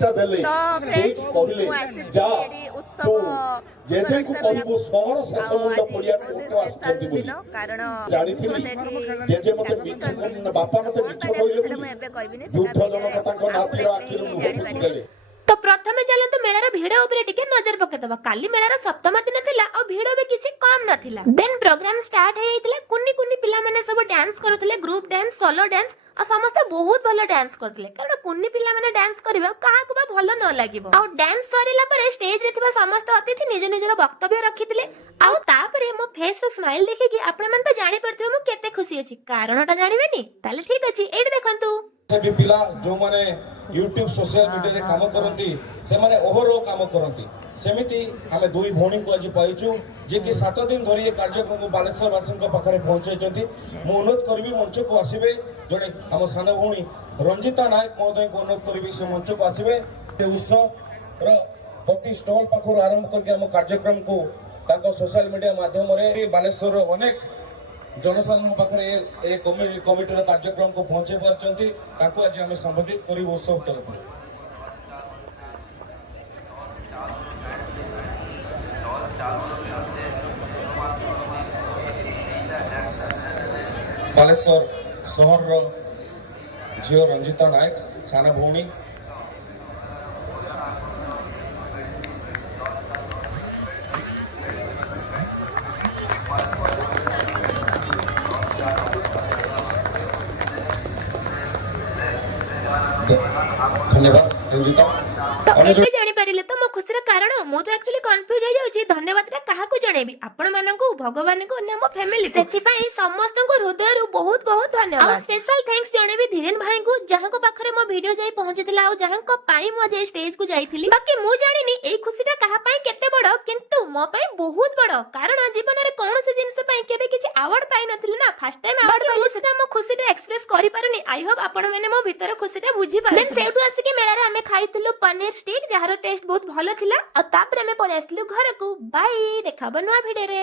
ଟା ଦେଲେ ଦେଇ କହିଲେ ଯା ତୁ ଜେଜେ को कहबो सहर शेष मुंड पड़िया को आछंती बोली जानिथिली जेजे मते मिछ बापा मते मिछ कहले बोली युद्ध जनक ताको नातीर आखिरु लुह पुछिदेले। तो प्रथमे चलंतु मेलार भिड़ उपरे टिके नजर पकेदबा। काली मेलार सप्तम दिन थिला और भिड़ भी किछि कम नथिला। देन प्रोग्राम स्टार्ट हे हितला। कुन्नी कुन्नी पिला माने सब डांस करूथले, ग्रुप डांस, सोलो डांस और समस्त बहुत भलो डांस करथले। कारण कुन्नी पिला माने डांस करबा काहाकु बा भलो न लागिबो। और डांस सरिला परे स्टेज रे थिबा समस्त अतिथि निज निजर वक्तव्य रखिथिले। आउ तापरे मो फेस रो स्माइल देखि कि आपने मन तो जानि परथिबे मु केते खुशी अछि। कारणटा जानिबेनी ताले ठीक अछि एडी देखंतु सभी पिला जो माने यूट्यूब सोशल मीडिया रे काम करंती से माने ओहरो काम करंती सेमिति हमें दुई भौणी को आज पाइछु जे कि 7 दिन धरि ये कार्यक्रम को बालेश्वर वासी को पाखरे पहुंचैचंती। मु अनुरोध करबी मंच को आसीबे जने हम सान भौणी रंजिता नायक महोदय को अनुरोध करबी से मंच को आसीबे। ये उत्सव रो प्रति स्टॉल पाखर आरंभ करके हम कार्यक्रम को ताको सोशल मीडिया माध्यम रे बालेश्वर रो अनेक जनसाधारण पाखे ए कमिटर कार्यक्रम को पहुंचे पारछंती ताको आज हम संबोधित करी उत्सव तरफ बालेश्वर शहर रो झियो रंजिता नायक साना भौणी धन्यवाद रंजिता। तो एबे जानि परिले तो मो खुशीर कारण मो तो एक्चुअली कंफ्यूज हो जाउची। धन्यवाद रे काहा को जणेबी आपण माननकु भगवान को अन्य मो फैमिली सेति पई समस्त को हृदय रु बहुत बहुत धन्यवाद। और स्पेशल थैंक्स जणेबी धीरेन भाई को जहां को पाखरे मो वीडियो जाई पहुंचीतिला और जहां को पाई मो जे स्टेज को जाईथिली। बाकी मु जानिनी एई खुशीटा काहा पई केते बड़ किंतु मो पई बहुत बड़। कारण जीवन रे कोन से जिंस पई केबे किछि अवार्ड पाई नथिली ना फर्स्ट टाइम अवार्ड पाई सेटा मो खुशीटा एक्सप्रेस करि पारुनी। आई होप आपण माने मो भीतर खुशीटा बुझी पारे। देन सेउटु आसी के मेला रे हमें खाइतिलु पनीर स्टिक जहार टेस्ट बहुत भलो थिला और तापर हमें पळे आस्तिलु घर को। बाय देखा नुआ भिडियो रे।